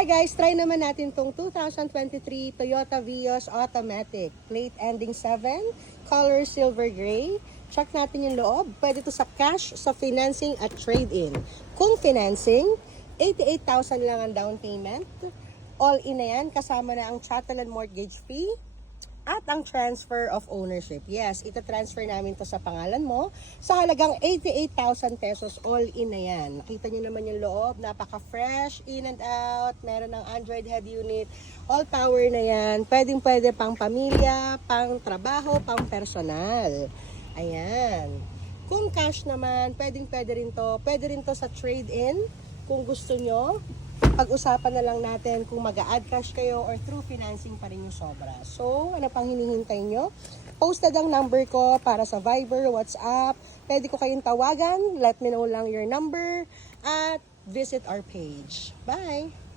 Hi guys, try naman natin tong 2023 Toyota Vios Automatic. Plate ending 7, color silver gray. Check natin yung loob. Pwede to sa cash, sa financing at trade-in. Kung financing, 88,000 lang ang down payment. All in na yan, kasama na ang chattel and mortgage fee at ang transfer of ownership. Yes, ita-transfer namin to sa pangalan mo sa halagang 88,000 pesos. All in na yan. Nakita nyo naman yung loob, napaka-fresh, in and out. Meron ng Android head unit. All power na yan. Pwedeng-pwede pang pamilya, pang trabaho, pang personal. Ayan. Kung cash naman, pwedeng-pwede rin to. Pwede rin to sa trade-in. Kung gusto nyo, pag-usapan na lang natin kung mag-a-add cash kayo or through financing pa rin yung sobra. So, ano pang hinihintay nyo? Posted ang number ko para sa Viber, WhatsApp. Pwede ko kayong tawagan. Let me know lang your number. At visit our page. Bye!